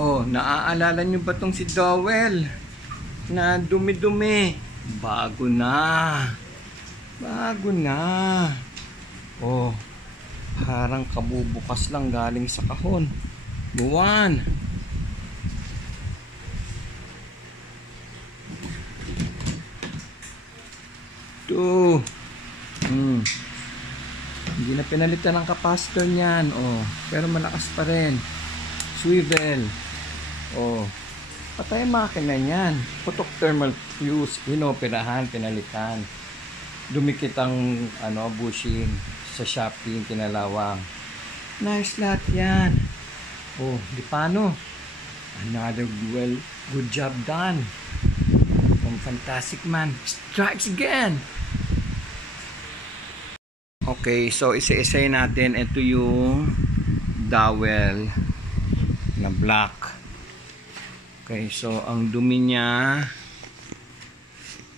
Oh, naaalala nyo ba tong si Dowell? Na dumi-dumi. Bago na. Bago na. Oh, parang kabubukas lang galing sa kahon. Buwan. Ito. Hindi na pinalitan ng capacitor niyan. Oh, pero malakas pa rin. Swivel. Oh, patay makina niyan. Putok thermal fuse. Inoperahan, pinalitan. Dumikit ang bushing sa Shopee, kinalawang. Nice lahat yan. Oh, di paano? Another good job done. Fantastic man. Strikes again. Okay, so isa-isay natin. Ito yung dowel na black. Okay, so ang dumi niya.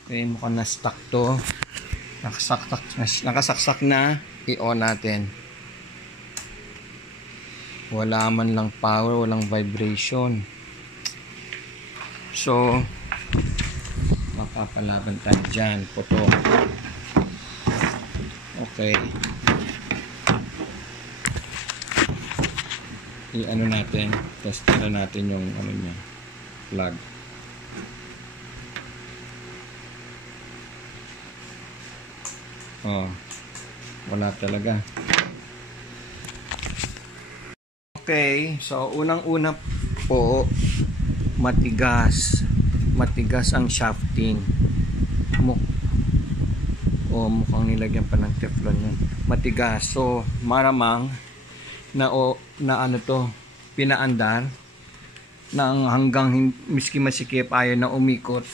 Okay, mukhang na-stuck to. Nakasaksak na. I-on natin. Wala man lang power, walang vibration. So, makapalaban tayo dyan. Putok. Okay. I-ano natin. Testa natin yung niya. Plug. Oh. Wala talaga. Okay. So, unang-una po, matigas. Matigas ang shafting. Mukhang nilagyan pa ng teflon yun. Matigas. So, maramang na pinaandar nang hanggang miski masikip ayaw na umikot.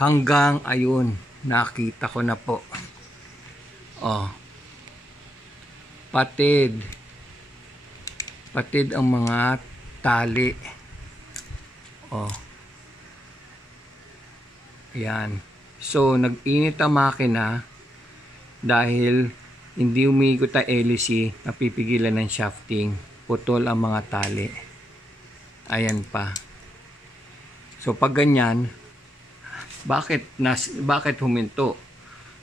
Hanggang ayun, nakita ko na po. Oh. Patid ang mga tali. Oh. Yan. So, nag-init ang makina dahil hindi umiikot ang LEC, napipigilan ng shafting. Putol ang mga tali. Ayan pa. So, pag ganyan, bakit huminto?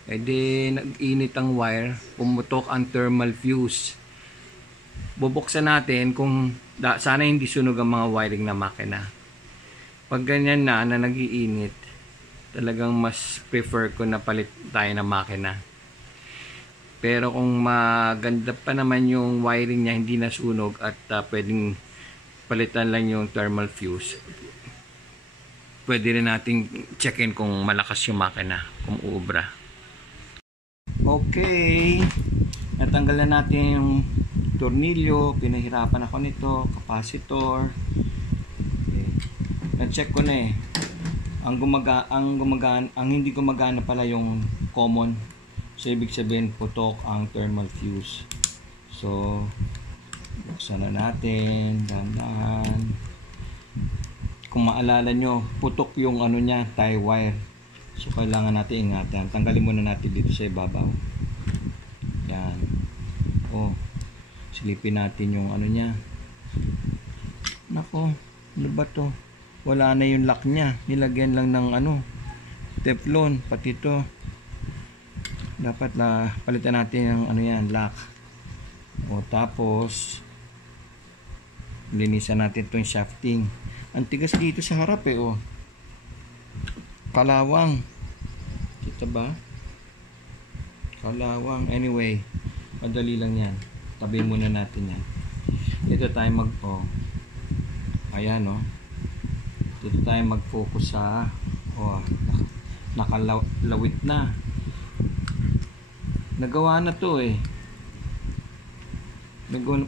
Eh di, nag-init ang wire, pumutok ang thermal fuse. Bubuksan natin kung sana hindi sunog ang mga wiring na makina. Pag ganyan na nag-iinit, talagang mas prefer ko na palit tayo ng makina. Pero kung maganda pa naman yung wiring niya, hindi nasunog at pwedeng palitan lang yung thermal fuse, pwede rin nating check-in kung malakas yung makina, kung uubra. Okay, natanggal na natin yung tornilyo, pinahirapan ako nito, capacitor. Okay. Na-check ko na eh. Ang hindi gumagana pala yung common. So ibig sabihin putok ang thermal fuse. So buksan na natin, dahan-dahan. Kung maalala nyo, putok yung niya, tie wire. So kailangan natin ingatan. Tanggalin muna natin dito sa ibabaw. Yan. Oh. Silipin natin yung niya. Nako, ano ba to? Wala na yung lock niya. Nilagyan lang ng teflon, pati to. Dapat palitan natin yung yan, lock. O tapos linisan natin tong shafting. Ang tigas dito sa harap eh, oh. Kalawang. Kita ba? Kalawang. Anyway, madali lang yan. Tabi muna natin yan. Dito tayo ayan, oh. Dito tayo mag-focus sa nakalawit na. Nagawa na to eh.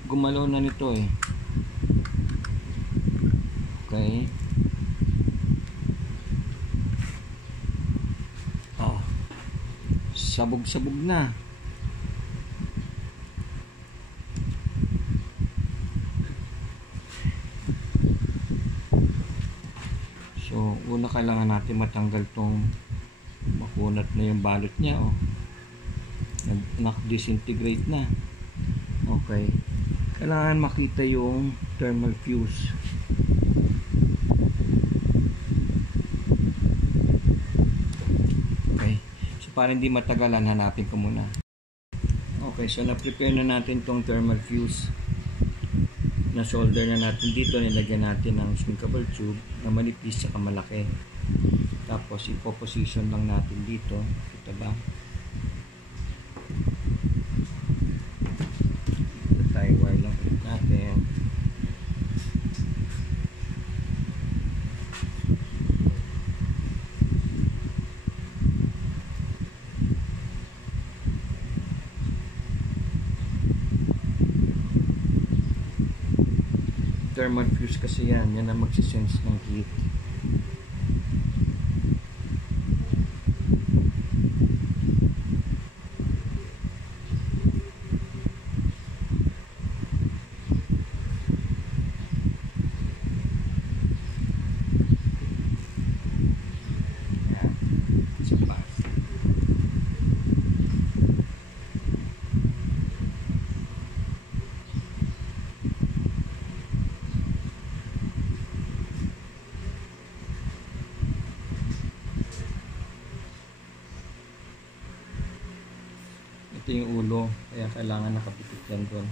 Gumalaw na nito eh. Okay. Oh. Sabog-sabog na. So, una kailangan natin matanggal tong makunat na yung balot niya, oh. Nak-disintegrate na. Okay. Kailangan makita yung thermal fuse. Okay. So para hindi matagalan, hanapin ko muna. Okay, so na-prepare na natin tong thermal fuse. Na-solder na natin dito. Nilagyan natin ng shrinkable tube na manipis at malaki. Tapos ipo-position lang natin dito. Ito ba? Ito tayo wire lang ulit natin. Thermal fuse kasi yan ang magsisense ng heat. Yan. Isa pa. Ito yung ulo, kaya kailangan nakapitik yan doon.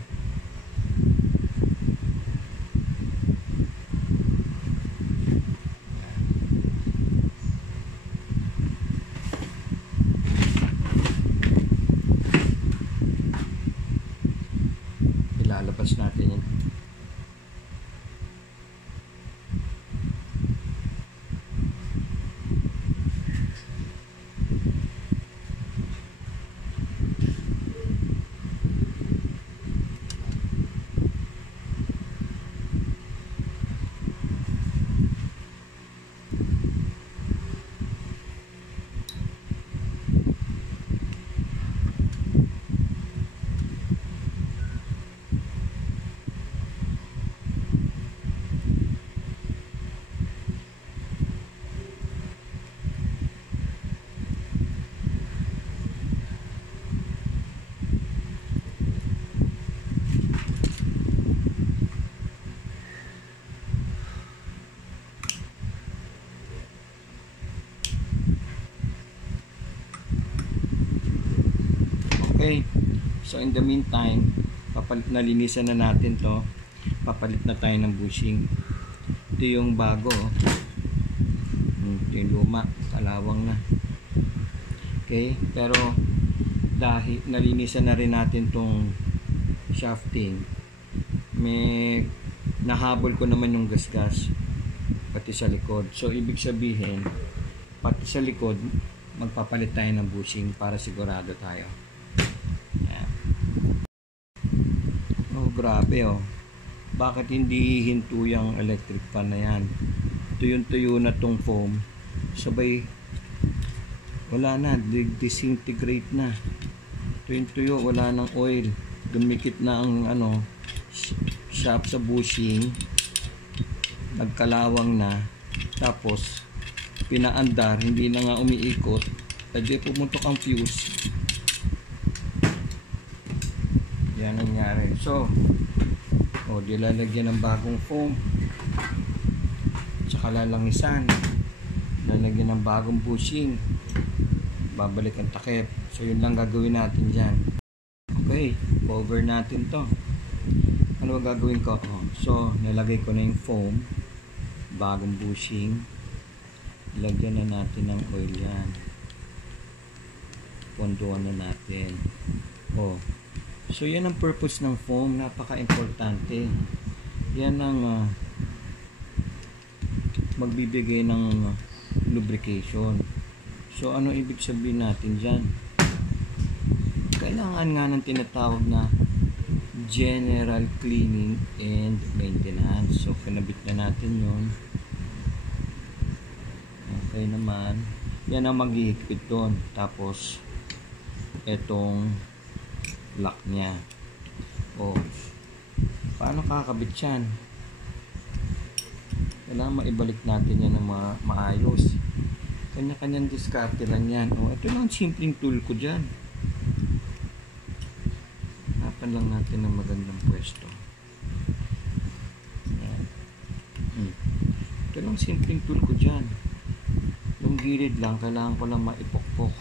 Ilalabas natin yun. Okay, so in the meantime, nalinisan na natin to. Papalit na tayo ng bushing. Ito yung bago. Ito yung luma, kalawang na. Okay, pero dahil nalinisan na rin natin tong shafting, may nahabol ko naman yung gasgas pati sa likod. So ibig sabihin, pati sa likod magpapalit tayo ng bushing para sigurado tayo. Oh, grabe oh. Bakit hindi hinto yung electric fan na yan? Tuyo na tong foam. Sabay, wala na, disintegrate na. Tuyo, wala nang oil. Dumikit na ang shaft sa bushing. Nagkalawang na. Tapos, pinaandar, hindi na nga umiikot. Pwede pumuntok ang fuse. Yan nangyari. So, dilalagyan ng bagong foam. Tsaka lalangisan. Lalagyan ng bagong bushing. Babalik ang takip. So, yun lang gagawin natin dyan. Okay, cover natin to. Ano ba gagawin ko? So, nilagay ko na yung foam. Bagong bushing. Lagyan na natin ng oil yan. Ponduan na natin. So yan ang purpose ng foam, napaka-importante. Yan ang magbibigay ng lubrication. So ano ibig sabihin natin dyan? Kailangan nga ng tinatawag na general cleaning and maintenance. So kinabit na natin yun. Okay naman. Yan ang maghihigpit doon. Tapos etong lock niya. Paano kakabit yan? Kailangan maibalik natin yan ng maayos. Kanya-kanyang diskarte lang yan. Ito lang simpleng tool ko dyan. Hapan lang natin ng magandang pwesto. Yan. Ito lang simpleng tool ko dyan. Yung gilid lang, kailangan ko lang maipokpok.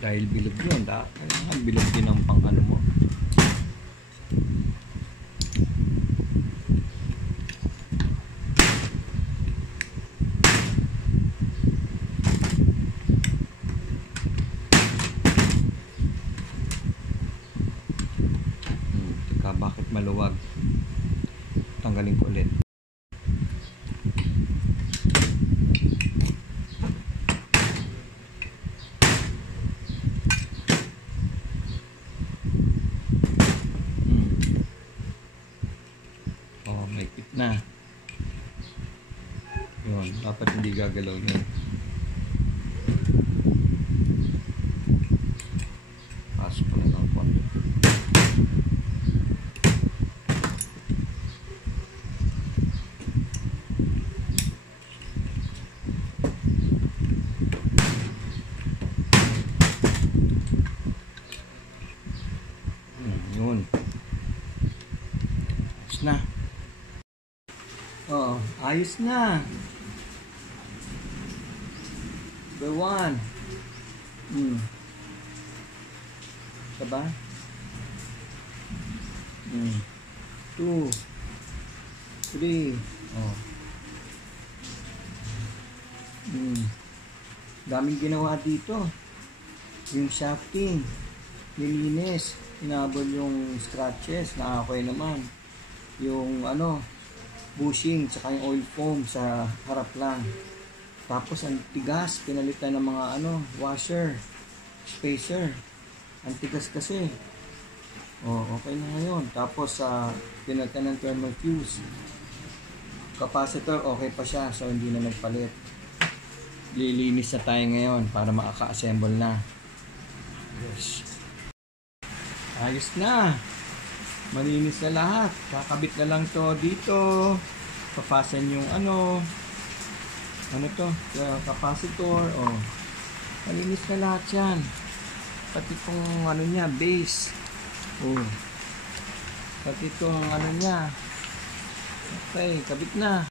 Dahil bilog yun, kailangan bilog din ang pang ano mo. Teka, bakit maluwag? Tanggalin ko ulit. Mahigpit na. Yun, dapat hindi gagalaw yun. Pasok ko na lang po. Yun. Tapos na. Oh, ayos na. Number 1. Diba? 2. 3. Oh. Daming ginawa dito. Yung shafting, nilinis, inabol yung scratches, naakoy naman. Yung ano, bushing, saka yung oil foam sa harap lang. Tapos ang tigas, pinalitan ng mga ano, washer, spacer. Ang tigas kasi. Oh, okay na ngayon. Tapos pinalitan ng thermal fuse. Capacitor, okay pa siya, so hindi na nagpalit. Lilinis na tayo ngayon para makaka-assemble na. Yes. Ayos na. Malinis na lahat. Kakabit na lang to dito. Pafasten yung ano to, capacitor. Oh. Malinis na lahat yan. Pati itong ano niya, base. Oh. Pati itong ano niya. Okay, kabit na.